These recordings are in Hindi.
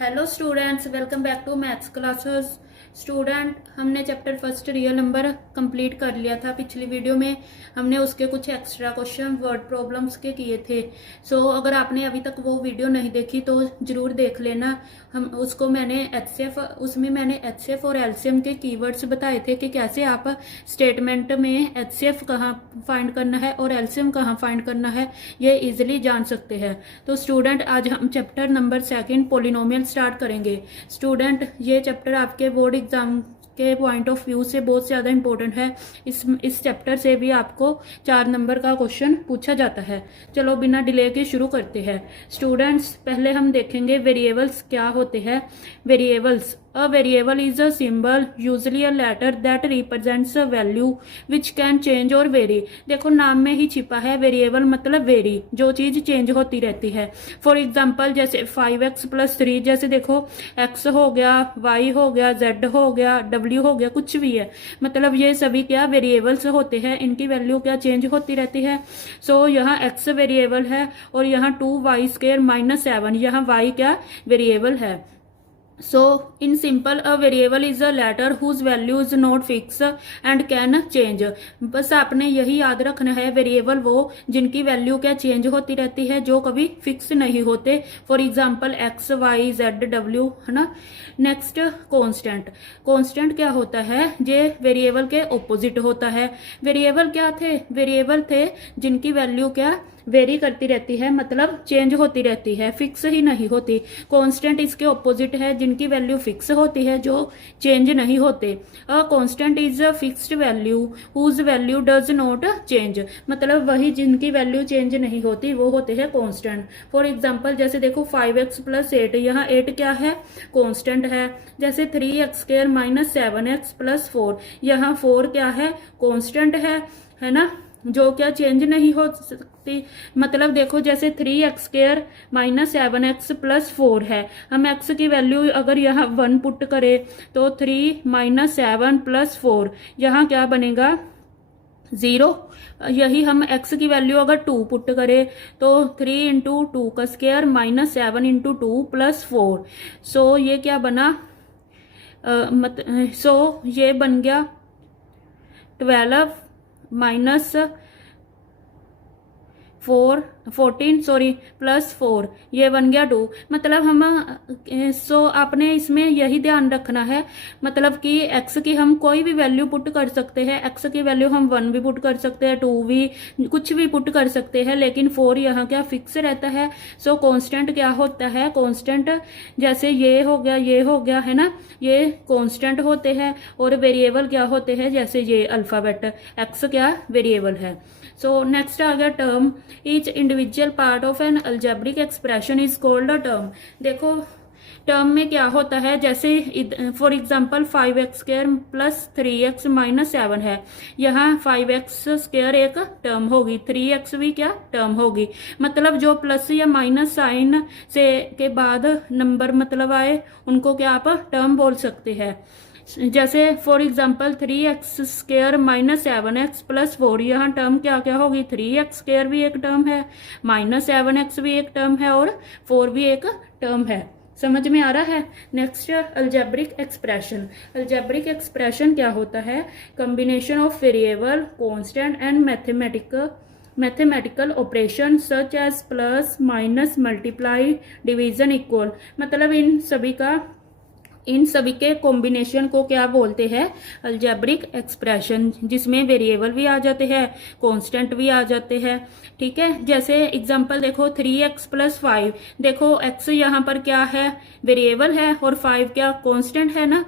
Hello students, welcome back to maths classes. Student, हमने chapter first real number complete कर लिया था। पिछली वीडियो में हमने उसके कुछ एक्स्ट्रा क्वेश्चन वर्ड प्रॉब्लम्स के किए थे। अगर आपने अभी तक वो वीडियो नहीं देखी तो ज़रूर देख लेना। हम उसको मैंने उसमें मैंने एचसीएफ और एलसीएम के कीवर्ड्स बताए थे कि कैसे आप स्टेटमेंट में एचसीएफ कहाँ फाइंड करना है और एलसीएम कहाँ फाइंड करना है, ये इजिली जान सकते हैं। तो स्टूडेंट, आज हम chapter number second polynomial start करेंगे। स्टूडेंट, ये चैप्टर आपके बोर्ड एग्जाम के पॉइंट ऑफ व्यू से बहुत ज़्यादा इंपॉर्टेंट है। इस चैप्टर से भी आपको 4 नंबर का क्वेश्चन पूछा जाता है। चलो बिना डिले के शुरू करते हैं। स्टूडेंट्स, पहले हम देखेंगे वेरिएबल्स क्या होते हैं। Variables, a variable is a symbol usually a letter that represents a value which can change or vary. देखो, नाम में ही छिपा है वेरिएबल मतलब वेरी, जो चीज चेंज होती रहती है। फॉर एग्जाम्पल, जैसे 5x+3, जैसे देखो x हो गया, y हो गया, z हो गया, w हो गया, कुछ भी है, मतलब ये सभी क्या वेरिएबल्स होते हैं। इनकी वैल्यू क्या चेंज होती रहती है। यहाँ x वेरिएबल है और यहाँ 2y² - 7, यहाँ y क्या वेरिएबल है। In simple, a variable is a letter whose value is not fixed and can change। बस आपने यही याद रखना है, वेरिएबल वो जिनकी वैल्यू क्या चेंज होती रहती है, जो कभी फिक्स नहीं होते। For example x, y, z, w, है ना। Next, constant. कांस्टेंट क्या होता है, ये वेरिएबल के ऑपोजिट होता है। वेरिएबल क्या थे, वेरिएबल थे जिनकी वैल्यू क्या वेरी करती रहती है, मतलब चेंज होती रहती है, फिक्स ही नहीं होती। कांस्टेंट इसके ऑपोजिट है, जिनकी वैल्यू फिक्स होती है, जो चेंज नहीं होते। A constant is a fixed value whose value does not change, मतलब वही जिनकी वैल्यू चेंज नहीं होती वो होते हैं कांस्टेंट। फॉर एग्जांपल, जैसे देखो 5x+8, यहाँ 8 क्या है, कांस्टेंट है। जैसे 3x² - 7x+4, यहाँ 4 क्या है, कांस्टेंट है ना, जो क्या चेंज नहीं हो सकती। मतलब देखो, जैसे 3x² - 7x+4 है, हम x की वैल्यू अगर यहाँ 1 पुट करें तो 3 - 7+4 यहाँ क्या बनेगा, 0। यही हम x की वैल्यू अगर 2 पुट करें तो 3 × 2 का स्क्वायर - 7 × 2+4। ये क्या बना, ये बन गया 12 +4 ये बन गया 2। मतलब हम आपने इसमें यही ध्यान रखना है, मतलब कि x की हम कोई भी वैल्यू पुट कर सकते हैं। x की वैल्यू हम 1 भी पुट कर सकते हैं, 2 भी, कुछ भी पुट कर सकते हैं, लेकिन 4 यहाँ क्या फिक्स रहता है। कांस्टेंट क्या होता है, कांस्टेंट जैसे ये हो गया है ना, ये कांस्टेंट होते हैं। और वेरिएबल क्या होते हैं, जैसे ये अल्फाबेट x क्या वेरिएबल है। नेक्स्ट आ गया term. Each individual part of N algebraic expression is called a term. देखो, टर्म में क्या होता है, जैसे फॉर एग्जांपल 5x² + 3x - 7 है, यहाँ 5x² एक टर्म होगी, 3x भी क्या टर्म होगी। मतलब जो प्लस या माइनस साइन से के बाद नंबर मतलब आए, उनको क्या आप टर्म बोल सकते हैं। जैसे फॉर एग्जाम्पल 3x² - 7x+4, यहाँ टर्म क्या क्या होगी, 3x² भी एक टर्म है, -7x भी एक टर्म है और 4 भी एक टर्म है। समझ में आ रहा है। Next, algebraic expression. Algebraic expression क्या होता है, combination of variable, constant and mathematical operation such as plus, minus, multiply, division, equal. मतलब इन सभी के कॉम्बिनेशन को क्या बोलते हैं, अलजेब्रिक एक्सप्रेशन, जिसमें वेरिएबल भी आ जाते हैं, कांस्टेंट भी आ जाते हैं। ठीक है, जैसे एग्जांपल देखो 3x + 5, देखो x यहाँ पर क्या है, वेरिएबल है, और 5 क्या कांस्टेंट है ना।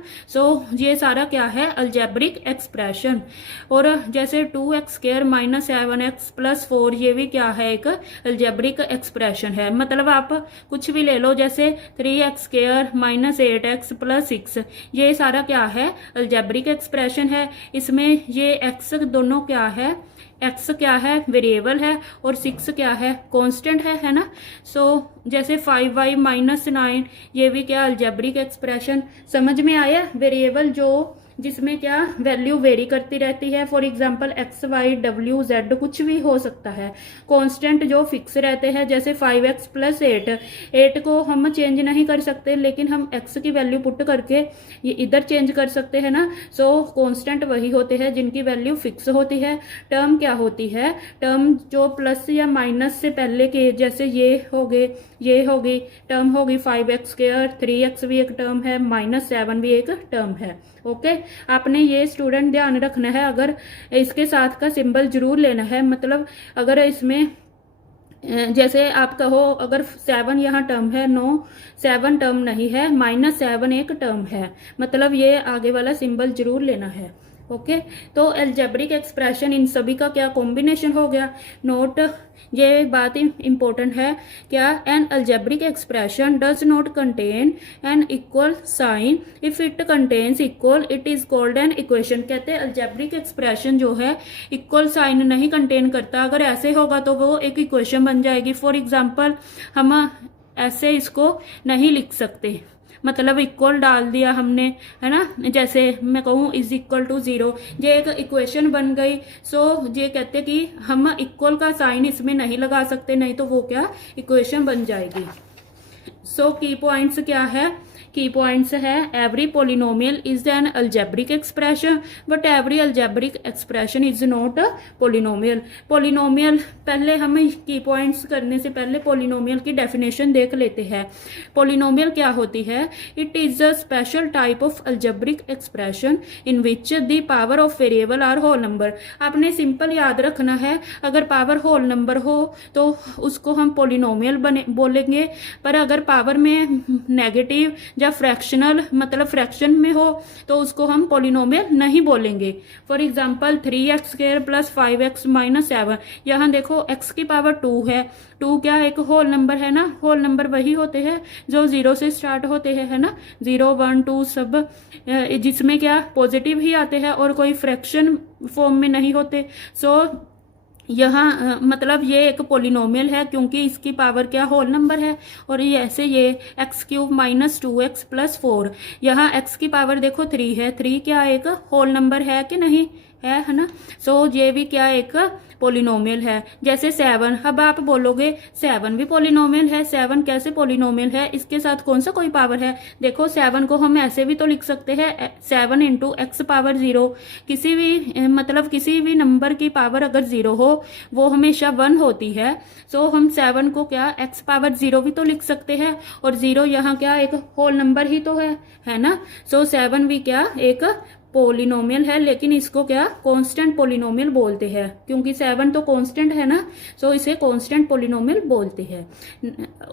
ये सारा क्या है, अलजेब्रिक एक्सप्रेशन। और जैसे 2x² - 7x+4, ये भी क्या है, एक अलजेब्रिक एक्सप्रेशन है। मतलब आप कुछ भी ले लो, जैसे 3x² - 8x + 6, ये सारा क्या है, अलजेब्रिक एक्सप्रेशन है। इसमें ये x दोनों क्या है, x क्या है वेरिएबल है और 6 क्या है, कांस्टेंट है ना। जैसे 5y - 9, ये भी क्या अलजेब्रिक एक्सप्रेशन। समझ में आया, वेरिएबल जो जिसमें क्या वैल्यू वेरी करती रहती है। For example X Y W Z कुछ भी हो सकता है। कांस्टेंट जो फिक्स रहते हैं, जैसे 5x + 8 को हम चेंज नहीं कर सकते, लेकिन हम x की वैल्यू पुट करके ये इधर चेंज कर सकते हैं ना। सो कांस्टेंट वही होते हैं जिनकी वैल्यू फिक्स होती है। टर्म क्या होती है, टर्म जो प्लस या माइनस से पहले के, जैसे ये हो गए, ये होगी टर्म होगी 5x², 3x भी एक टर्म है, -7 भी एक टर्म है। ओके, आपने ये स्टूडेंट ध्यान रखना है, अगर इसके साथ का सिंबल जरूर लेना है। मतलब अगर इसमें जैसे आप कहो अगर 7 यहाँ टर्म है, नो 7 टर्म नहीं है, -7 एक टर्म है, मतलब ये आगे वाला सिंबल जरूर लेना है। ओके, तो अलजेब्रिक एक्सप्रेशन इन सभी का क्या कॉम्बिनेशन हो गया। नोट, ये बात इंपॉर्टेंट है, क्या an algebraic expression does not contain an equal sign, if it contains equal it is called an equation. कहते हैं अलजेब्रिक एक्सप्रेशन जो है इक्वल साइन नहीं कंटेन करता, अगर ऐसे होगा तो वो एक इक्वेशन बन जाएगी। फॉर एग्जाम्पल हम ऐसे इसको नहीं लिख सकते, मतलब इक्वल डाल दिया हमने, है ना, जैसे मैं कहूँ =0, ये एक इक्वेशन बन गई। सो ये कहते कि हम इक्वल का साइन इसमें नहीं लगा सकते, नहीं तो वो क्या इक्वेशन बन जाएगी। सो की पॉइंट्स क्या है, की पॉइंट्स है every polynomial is an algebraic expression but every algebraic expression is not a polynomial. Polynomial, पहले हम की पॉइंट्स करने से पहले पोलिनोमियल की डेफिनेशन देख लेते हैं। पोलिनोमियल क्या होती है, it is a special type of algebraic expression in which the power of variable are whole number. आपने सिंपल याद रखना है, अगर पावर होल नंबर हो तो उसको हम पोलिनोमियल बोलेंगे, पर अगर पावर में नेगेटिव या फ्रैक्शनल, मतलब फ्रैक्शन में हो, तो उसको हम पोलिनोमियल नहीं बोलेंगे। फॉर एग्जांपल 3x² + 5x - 7, यहाँ देखो x की पावर 2 है, 2 क्या एक होल नंबर है ना, होल नंबर वही होते हैं जो 0 से स्टार्ट होते हैं, है ना, 0 1 2 सब, जिसमें क्या पॉजिटिव ही आते हैं और कोई फ्रैक्शन फॉर्म में नहीं होते। सो यहाँ मतलब ये एक पोलिनोमियल है क्योंकि इसकी पावर क्या होल नंबर है, और ये ऐसे ये x³ - 2x + 4, यहाँ x की पावर देखो 3 है, 3 क्या एक होल नंबर है कि नहीं है ना। सो ये भी क्या एक पोलिनोमियल है। जैसे 7, अब आप बोलोगे 7 भी पोलिनोमियल है, 7 कैसे पोलिनोमियल है, इसके साथ कौन सा कोई पावर है। देखो 7 को हम ऐसे भी तो लिख सकते हैं 7 × x⁻0, किसी भी मतलब किसी भी नंबर की पावर अगर 0 हो वो हमेशा 1 होती है। सो हम 7 को क्या x⁻0 भी तो लिख सकते हैं, और 0 यहाँ क्या एक होल नंबर ही तो है ना। सो 7 भी क्या एक पोलिनोमियल है, लेकिन इसको क्या कांस्टेंट पोलिनोमियल बोलते हैं, क्योंकि 7 तो कांस्टेंट है ना, सो इसे कांस्टेंट पोलिनोमियल बोलते हैं।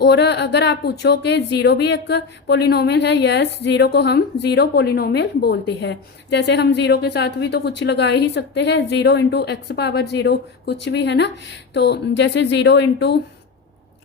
और अगर आप पूछो कि 0 भी एक पोलिनोमियल है, यस, 0 को हम 0 पोलिनोमियल बोलते हैं। जैसे हम 0 के साथ भी तो कुछ लगा ही सकते हैं, 0 × x⁻0 कुछ भी, है ना। तो जैसे 0 ×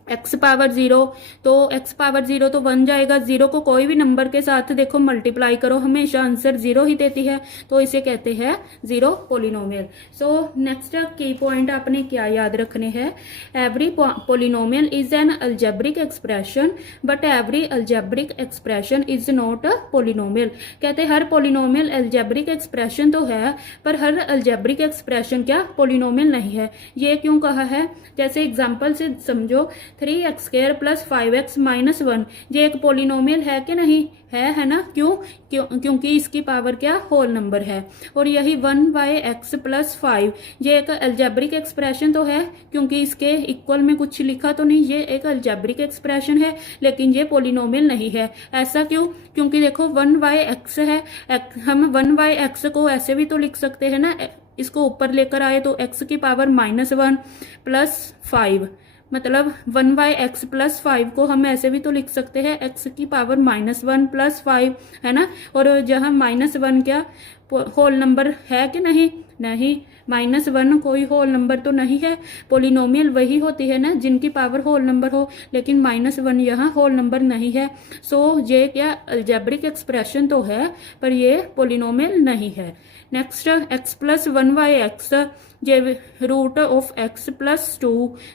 x⁻0, तो x⁻0 तो बन जाएगा। 0 को कोई भी नंबर के साथ देखो मल्टीप्लाई करो, हमेशा आंसर 0 ही देती है, तो इसे कहते हैं 0 पोलिनोमियल। सो नेक्स्ट की पॉइंट आपने क्या याद रखने हैं, every polynomial is an algebraic expression but every algebraic expression is not a polynomial. कहते हर पोलिनोमियल अलजेब्रिक एक्सप्रेशन तो है, पर हर अलजेब्रिक एक्सप्रेशन क्या पोलिनोमियल नहीं है। ये क्यों कहा है, जैसे एग्जाम्पल से समझो, 3x² + 5x - 1, ये एक पोलिनोमियल है कि नहीं है ना। क्योंकि इसकी पावर क्या होल नंबर है। और यही 1/x + 5, ये एक अलजेब्रिक एक्सप्रेशन तो है, क्योंकि इसके इक्वल में कुछ लिखा तो नहीं, ये एक अलजेब्रिक एक्सप्रेशन है, लेकिन ये पोलिनोमियल नहीं है। ऐसा क्यों, क्योंकि देखो 1/x है, हम 1/x को ऐसे भी तो लिख सकते हैं ना, इसको ऊपर लेकर आए तो x की पावर -1 + 5, मतलब 1/x + 5 को हम ऐसे भी तो लिख सकते हैं x की पावर -1 + 5, है ना। और जहाँ -1 क्या होल नंबर है कि नहीं, -1 कोई होल नंबर तो नहीं है। पोलिनोमियल वही होती है ना जिनकी पावर होल नंबर हो, लेकिन -1 यहाँ होल नंबर नहीं है। सो ये क्या अलजेब्रिक एक्सप्रेशन तो है, पर ये पोलिनोमियल नहीं है। नेक्स्ट एक्स प्लस 1/x जे root of x plus 2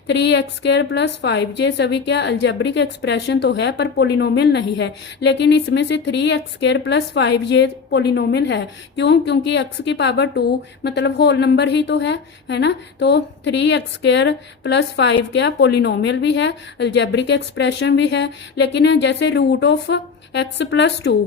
3x² plus 5 ये सभी क्या अलजेब्रिक एक्सप्रेशन तो है पर पोलिनोमियल नहीं है। लेकिन इसमें से 3x² प्लस 5 ये पोलिनोमियल है। क्यों? क्योंकि x की पावर 2 मतलब होल नंबर ही तो है ना। तो 3x² प्लस 5 क्या पोलिनोमियल भी है, अलजेब्रिक एक्सप्रेशन भी है। लेकिन जैसे रूट ऑफ x प्लस 2,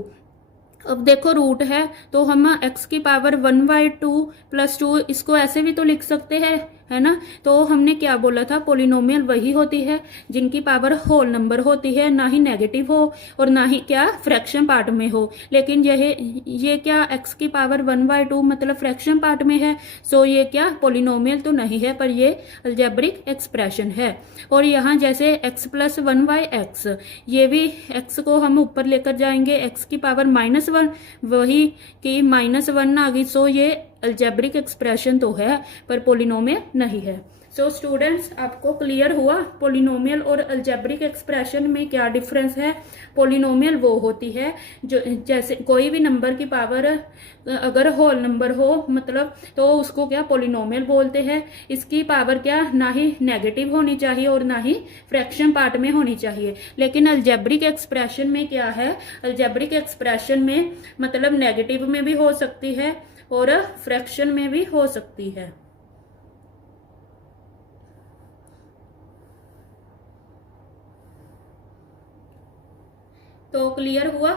अब देखो रूट है तो हम x की पावर 1/2 प्लस 2 इसको ऐसे भी तो लिख सकते हैं, है ना। तो हमने क्या बोला था, पोलिनोमियल वही होती है जिनकी पावर होल नंबर होती है, ना ही नेगेटिव हो और ना ही क्या फ्रैक्शन पार्ट में हो। लेकिन ये क्या x की पावर 1/2 मतलब फ्रैक्शन पार्ट में है, सो ये क्या पोलिनोमियल तो नहीं है पर ये अलजेब्रिक एक्सप्रेशन है। और यहाँ जैसे x प्लस 1/x, ये भी x को हम ऊपर लेकर जाएंगे, x की पावर -1 वही कि -1 आ गई, सो ये अलजेब्रिक एक्सप्रेशन तो है पर पोलिनोमियल नहीं है। सो स्टूडेंट्स आपको क्लियर हुआ पोलिनोमियल और अलजेब्रिक एक्सप्रेशन में क्या डिफरेंस है। पोलिनोमियल वो होती है जो जैसे कोई भी नंबर की पावर अगर होल नंबर हो मतलब तो उसको क्या पोलिनोमियल बोलते हैं। इसकी पावर क्या ना ही नेगेटिव होनी चाहिए और ना ही फ्रैक्शन पार्ट में होनी चाहिए। लेकिन अलजेब्रिक एक्सप्रेशन में क्या है, अलजेब्रिक एक्सप्रेशन में मतलब नेगेटिव में भी हो सकती है और फ्रैक्शन में भी हो सकती है। तो क्लियर हुआ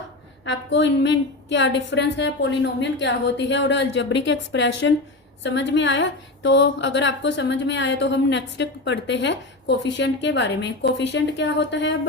आपको इनमें क्या डिफरेंस है, पोलिनोमियल क्या होती है और अलजेब्रिक एक्सप्रेशन समझ में आया। तो अगर आपको समझ में आया तो हम नेक्स्ट पढ़ते हैं कोफिशिएंट के बारे में। कोफिशिएंट क्या होता है अब,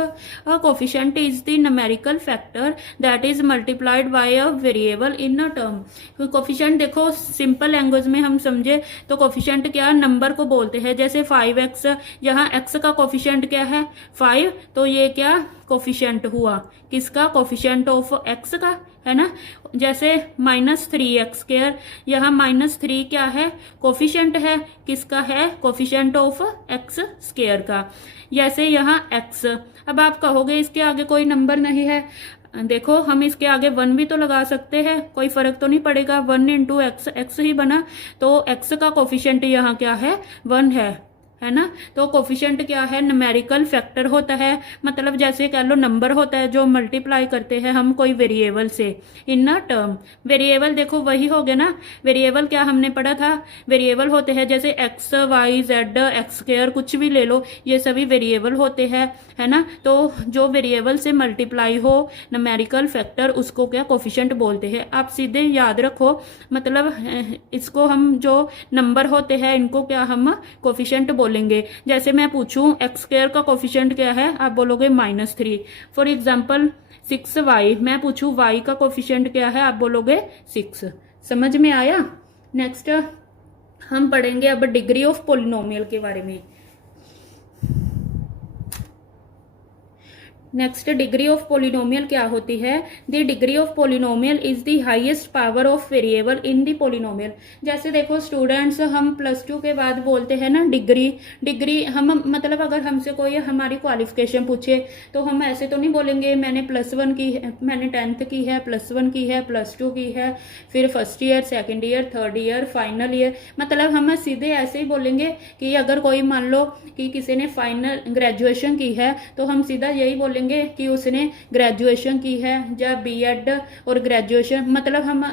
coefficient is the numerical factor that is multiplied by a variable in a term. Coefficient देखो सिंपल लैंग्वेज में हम समझे तो कोफिशिएंट क्या नंबर को बोलते हैं। जैसे 5x, यहाँ x का कोफिशिएंट क्या है 5, तो ये क्या कोफिशिएंट हुआ किसका, कोफिशिएंट ऑफ x का, है ना। जैसे -3x², यहाँ -3 क्या है कोफिशिएंट है किसका है, कोफिशिएंट ऑफ x² का। जैसे यहाँ x, अब आप कहोगे इसके आगे कोई नंबर नहीं है, देखो हम इसके आगे 1 भी तो लगा सकते हैं, कोई फर्क तो नहीं पड़ेगा। 1 × x, x ही बना, तो x का कोफिशिएंट यहाँ क्या है 1 है ना। तो कोफिशिएंट क्या है, न्यूमेरिकल फैक्टर होता है, मतलब जैसे कह लो नंबर होता है जो मल्टीप्लाई करते हैं हम कोई वेरिएबल से इन अ टर्म। वेरिएबल देखो वही हो गया ना, वेरिएबल क्या हमने पढ़ा था, वेरिएबल होते हैं जैसे x y z x² कुछ भी ले लो, ये सभी वेरिएबल होते हैं, है ना। तो जो वेरिएबल से मल्टीप्लाई हो न्यूमेरिकल फैक्टर उसको क्या कोफिशिएंट बोलते हैं। आप सीधे याद रखो, मतलब इसको हम जो नंबर होते हैं इनको क्या हम कोफिशिएंट बोलेंगे। जैसे मैं पूछूं x² का कोफिशिएंट क्या है, आप बोलोगे -3। फॉर एग्जांपल 6y, मैं पूछूं y का कोफिशिएंट क्या है, आप बोलोगे 6। समझ में आया। नेक्स्ट हम पढ़ेंगे अब डिग्री ऑफ पोलिनोमियल के बारे में। नेक्स्ट डिग्री ऑफ पोलिनोमियल क्या होती है, the degree of polynomial is the highest power of variable in the polynomial. जैसे देखो स्टूडेंट्स हम +2 के बाद बोलते हैं ना डिग्री हम मतलब अगर हमसे कोई हमारी क्वालिफिकेशन पूछे तो हम ऐसे तो नहीं बोलेंगे मैंने +1 की है, मैंने 10th की है, +1 की है, +2 की है, फिर first year, second year, third year, final year. मतलब हम सीधे ऐसे ही बोलेंगे कि अगर कोई मान लो कि किसी ने फाइनल ग्रेजुएशन की है तो हम सीधा यही बोलेंगे कि उसने ग्रेजुएशन की है या बीएड और ग्रेजुएशन, मतलब हम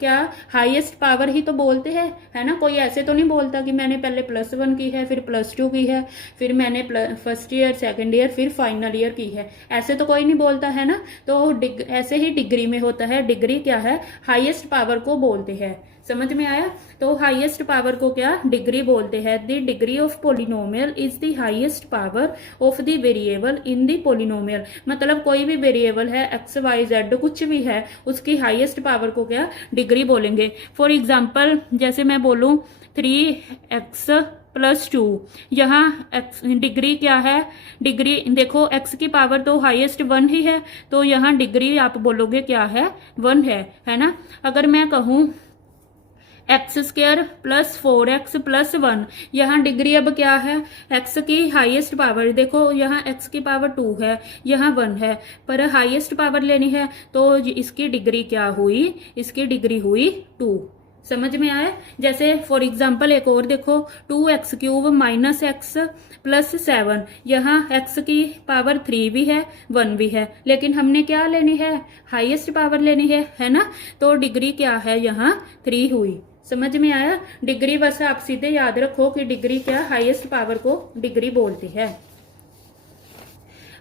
क्या हाईएस्ट पावर ही तो बोलते हैं, है ना। कोई ऐसे तो नहीं बोलता कि मैंने पहले +1 की है, फिर +2 की है, फिर मैंने फर्स्ट ईयर, सेकंड ईयर, फिर फाइनल ईयर की है, ऐसे तो कोई नहीं बोलता, है ना। तो ऐसे ही डिग्री में होता है, डिग्री क्या है हाईएस्ट पावर को बोलते हैं। समझ में आया। तो हाईएस्ट पावर को क्या डिग्री बोलते हैं। The degree of polynomial is the highest power of the variable in the polynomial. मतलब कोई भी वेरिएबल है x y z कुछ भी है उसकी हाईएस्ट पावर को क्या डिग्री बोलेंगे। फॉर एग्जाम्पल जैसे मैं बोलूं 3x + 2, यहाँ x डिग्री क्या है, डिग्री देखो x की पावर तो हाईएस्ट 1 ही है, तो यहाँ डिग्री आप बोलोगे क्या है 1 है ना। अगर मैं कहूँ x² + 4x + 1, यहाँ डिग्री अब क्या है x की हाईएस्ट पावर, देखो यहाँ x की पावर 2 है, यहाँ 1 है, पर हाईएस्ट पावर लेनी है तो इसकी डिग्री क्या हुई, इसकी डिग्री हुई 2। समझ में आया। जैसे फॉर एग्जांपल एक और देखो, 2x cube minus x plus 7, यहाँ x की पावर 3 भी है 1 भी है, लेकिन हमने क्या लेनी है, हाईएस्ट पावर लेनी है ना। तो डिग्री क्या है, यहाँ 3 हुई। समझ में आया। डिग्री बस आप सीधे याद रखो कि डिग्री क्या, हाईएस्ट पावर को डिग्री बोलती है।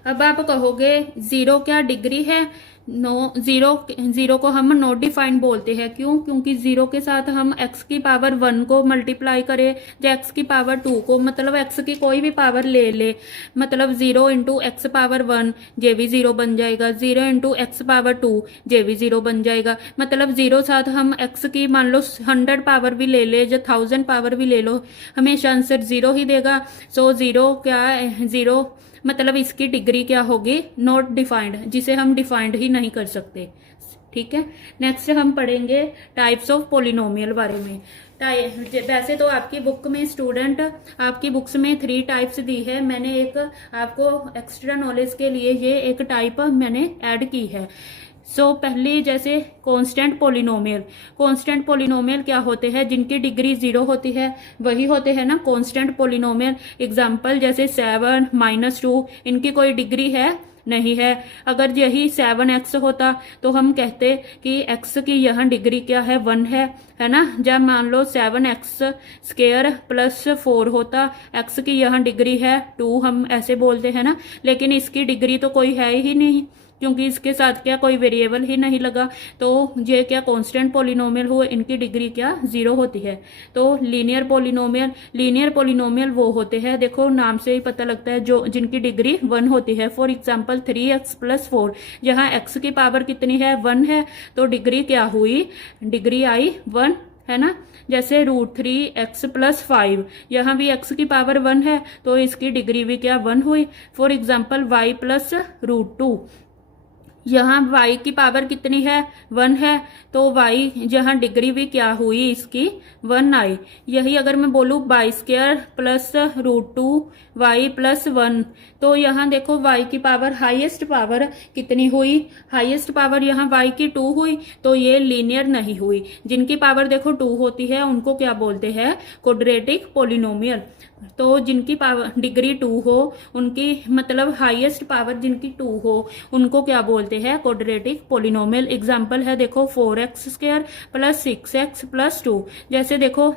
अब आप कहोगे जीरो क्या डिग्री है, नो, जीरो को हम नॉट डिफाइंड बोलते हैं। क्यों? क्योंकि जीरो के साथ हम x की पावर 1 को मल्टीप्लाई करें या x की पावर 2 को, मतलब x की कोई भी पावर ले, मतलब 0 इंटू एक्स पावर 1 ये भी 0 बन जाएगा, 0 इंटू एक्स पावर 2 ये भी 0 बन जाएगा। मतलब 0 साथ हम x की मान लो 100 पावर भी ले या 1000 पावर भी ले लो, हमेशा आंसर 0 ही देगा। सो 0 क्या है, 0 मतलब इसकी डिग्री क्या होगी, नॉट डिफाइंड, जिसे हम डिफाइंड ही नहीं कर सकते। ठीक है। नेक्स्ट हम पढ़ेंगे टाइप्स ऑफ पोलिनोमियल बारे में। वैसे तो आपकी बुक में स्टूडेंट, आपकी बुक्स में 3 टाइप्स दी है, मैंने एक आपको एक्स्ट्रा नॉलेज के लिए ये एक टाइप मैंने ऐड की है। पहली जैसे कांस्टेंट पोलिनोमियल। कांस्टेंट पोलिनोमियल क्या होते हैं, जिनकी डिग्री 0 होती है वही होते हैं ना कांस्टेंट पोलिनोमियल। एग्जांपल जैसे 7 -2, इनकी कोई डिग्री है नहीं है। अगर यही 7x होता तो हम कहते कि x की यहाँ डिग्री क्या है, 1 है ना। जब मान लो 7x² प्लस 4 होता, x की यहाँ डिग्री है 2, हम ऐसे बोलते हैं ना। लेकिन इसकी डिग्री तो कोई है ही नहीं, क्योंकि इसके साथ क्या कोई वेरिएबल ही नहीं लगा। तो ये क्या कांस्टेंट पोलिनोमियल हुए, इनकी डिग्री क्या 0 होती है। तो लीनियर पोलिनोमियल वो होते हैं, देखो नाम से ही पता लगता है, जो जिनकी डिग्री 1 होती है। फॉर एग्जांपल 3x प्लस 4, यहाँ x की पावर कितनी है, 1 है, तो डिग्री क्या हुई, डिग्री आई 1, है ना। जैसे √3x प्लस 5, यहाँ भी x की पावर 1 है, तो इसकी डिग्री भी क्या 1 हुई। फॉर एग्जांपल y प्लस √2, यहाँ y की पावर कितनी है, 1 है, तो y जहाँ डिग्री भी क्या हुई इसकी 1 आई। यही अगर मैं बोलूँ y² प्लस √2y प्लस 1, तो यहाँ देखो y की पावर, हाईएस्ट पावर कितनी हुई, हाईएस्ट पावर यहाँ y की 2 हुई, तो ये लीनियर नहीं हुई। जिनकी पावर देखो 2 होती है उनको क्या बोलते हैं, क्वाड्रेटिक पोलिनोमियल। तो जिनकी पावर डिग्री 2 हो, उनकी मतलब हाईएस्ट पावर जिनकी 2 हो, उनको क्या बोलते हैं, क्वाड्रेटिक पोलिनोमियल। एग्जांपल है देखो 4x² प्लस 6x प्लस 2, जैसे देखो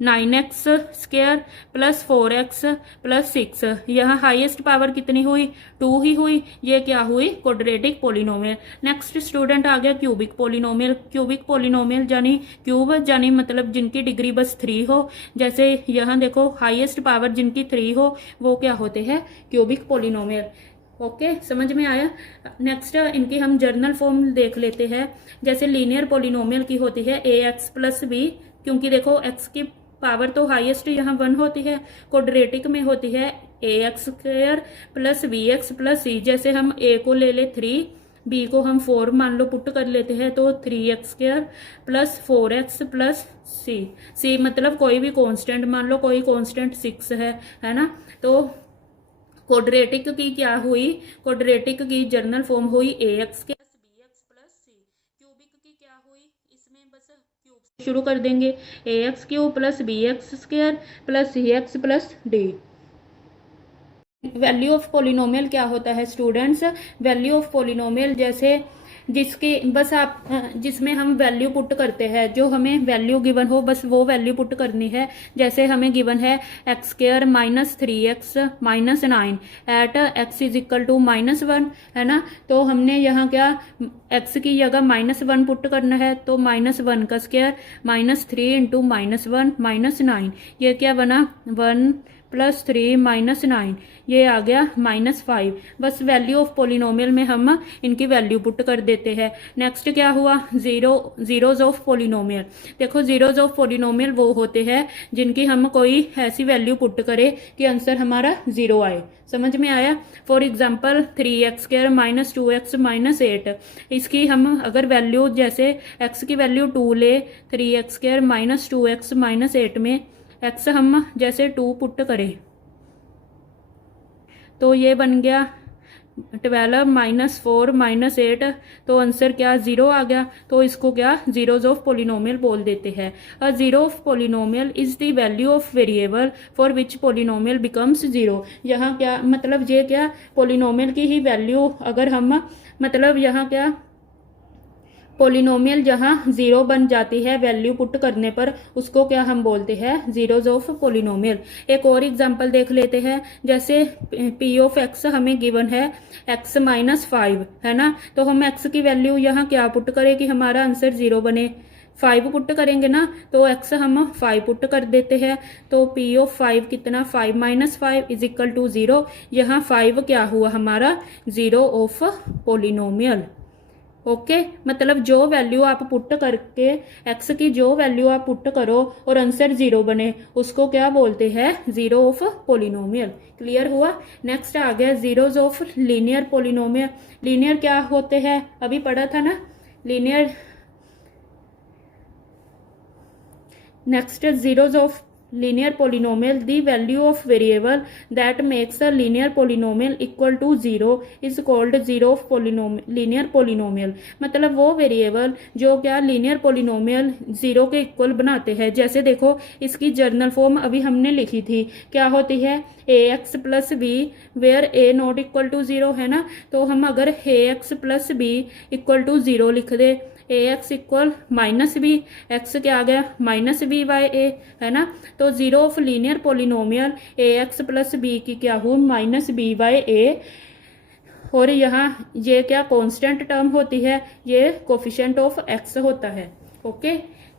9x² प्लस 4x प्लस 6, यहाँ हाईएस्ट पावर कितनी हुई, 2 ही हुई, ये क्या हुई, क्वाड्रेटिक पोलिनोमियल। नेक्स्ट स्टूडेंट आ गया क्यूबिक पोलिनोमियल। क्यूबिक पोलिनोमियल यानी क्यूब यानी मतलब जिनकी डिग्री बस 3 हो, जैसे यहाँ देखो हाईएस्ट पावर जिनकी 3 हो, वो क्या होते हैं, क्यूबिक पोलिनोमियल। ओके, समझ में आया। नेक्स्ट इनकी हम जर्नल फॉर्म देख लेते हैं। जैसे लीनियर पोलिनोमियल की होती है ax प्लस b, क्योंकि देखो x की पावर तो हाईएस्ट यहाँ 1 होती है। क्वाड्रेटिक में होती है ax² plus bx plus c, जैसे हम a को ले ले 3, b को हम 4 मान लो पुट कर लेते हैं, तो 3x² plus 4x plus c मतलब कोई भी कांस्टेंट मान लो, कोई कांस्टेंट 6 है ना। तो क्वाड्रेटिक की क्या हुई, क्वाड्रेटिक की जर्नल फॉर्म हुई ax के bx प्लस c। क्यूबिक की क्या हुई, इसमें बस क्यूब से शुरू कर देंगे, ax³ plus bx² plus cx plus d। Value of polynomial क्या होता है स्टूडेंट्स, वैल्यू ऑफ पोलिनोमियल जैसे जिसके बस आप जिसमें हम वैल्यू पुट करते हैं, जो हमें वैल्यू गिवन हो बस वो वैल्यू पुट करनी है। जैसे हमें गिवन है x² minus 3x minus 9 at x is equal to -1, है ना। तो हमने यहाँ क्या x की जगह -1 पुट करना है, तो -1 का स्क्वायर -3 इंटू -1 -9, ये क्या बना 1 प्लस 3 -9, ये आ गया -5। बस वैल्यू ऑफ पोलिनोमियल में हम इनकी वैल्यू पुट कर देते हैं। नेक्स्ट क्या हुआ, जीरोज ऑफ पोलिनोमियल। देखो जीरोज ऑफ पोलिनोमियल वो होते हैं जिनकी हम कोई ऐसी वैल्यू पुट करें कि आंसर हमारा 0 आए। समझ में आया। For example 3x² minus 2x minus 8, इसकी हम अगर वैल्यू जैसे x की वैल्यू 2 ले, 3x² माइनस 2x माइनस 8 में x हम जैसे 2 पुट करें, तो ये बन गया 12 माइनस 4 माइनस 8, तो आंसर क्या 0 आ गया। तो इसको क्या जीरोज ऑफ पोलिनोमियल बोल देते हैं। A zero of polynomial is the value of variable for which polynomial becomes zero. यहाँ क्या मतलब ये क्या पोलिनोमियल की ही वैल्यू अगर हम मतलब यहाँ क्या पोलिनोमियल जहाँ जीरो बन जाती है वैल्यू पुट करने पर, उसको क्या हम बोलते हैं जीरोज ऑफ पोलिनोमियल। एक और एग्जांपल देख लेते हैं, जैसे पी ऑफ एक्स हमें गिवन है एक्स माइनस 5 है ना, तो हम एक्स की वैल्यू यहाँ क्या पुट करें कि हमारा आंसर 0 बने। 5 पुट करेंगे ना, तो एक्स हम 5 पुट कर देते हैं, तो पी ऑफ 5 कितना 5 माइनस 5 इज इक्वल टू 0। यहाँ 5 क्या हुआ हमारा जीरो ऑफ पोलिनोमियल। ओके मतलब जो वैल्यू आप पुट करके एक्स की जो वैल्यू आप पुट करो और आंसर 0 बने, उसको क्या बोलते हैं जीरो ऑफ पोलिनोमियल। क्लियर हुआ। नेक्स्ट आ गया zeros of linear polynomial. Linear क्या होते हैं अभी पढ़ा था ना linear. Next zeros of linear polynomial, the value of variable that makes a linear polynomial equal to 0 is called zero of linear polynomial। मतलब वो वेरिएबल जो क्या लीनियर पोलिनोमियल जीरो के इक्वल बनाते हैं। जैसे देखो इसकी जर्नल फॉर्म अभी हमने लिखी थी, क्या होती है A x plus B where A not equal to 0 है ना, तो हम अगर A x plus B equal to 0 लिख दे, A x equal minus B, x क्या आ गया माइनस बी बाय ए है ना, तो zero of linear polynomial A x plus B की क्या हो माइनस बी बाय ए। और यहाँ ये क्या कांस्टेंट टर्म होती है, ये कोफिशिएंट ऑफ एक्स होता है। ओके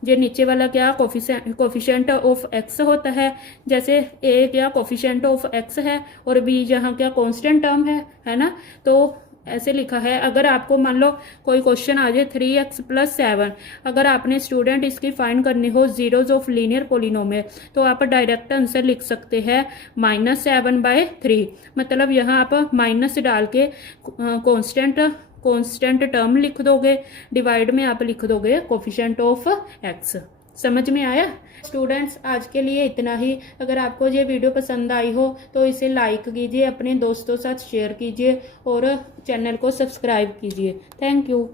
ये नीचे वाला क्या कोफिशिएंट ऑफ एक्स होता है। जैसे ए क्या कोफिशिएंट ऑफ एक्स है और बी यहाँ क्या कांस्टेंट टर्म है ना, तो ऐसे लिखा है। अगर आपको मान लो कोई क्वेश्चन आ जाए 3x प्लस 7, अगर आपने स्टूडेंट इसकी फाइंड करनी हो जीरोज ऑफ लीनियर पोलिनोमियल, तो आप डायरेक्ट आंसर लिख सकते हैं -7/3। मतलब यहाँ आप माइनस डाल के कांस्टेंट टर्म लिख दोगे, डिवाइड में आप लिख दोगे कोफिशिएंट ऑफ एक्स। समझ में आया स्टूडेंट्स। आज के लिए इतना ही। अगर आपको ये वीडियो पसंद आई हो तो इसे लाइक कीजिए, अपने दोस्तों के साथ शेयर कीजिए और चैनल को सब्सक्राइब कीजिए। Thank you.